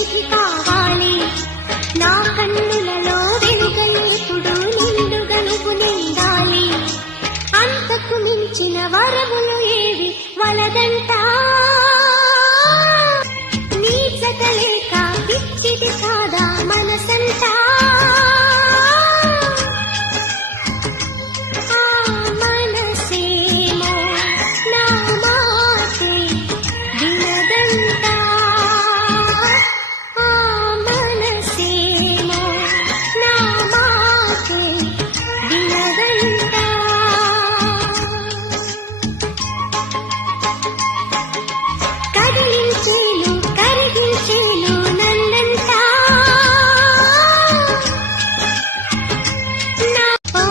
ఇంకేంటి కావాలి నా కన్నులలో వెలుగెప్పుడు నిండుగా నువ్వు నిండాలి అంతకు మించిన వరములు ఏవి వలదంటా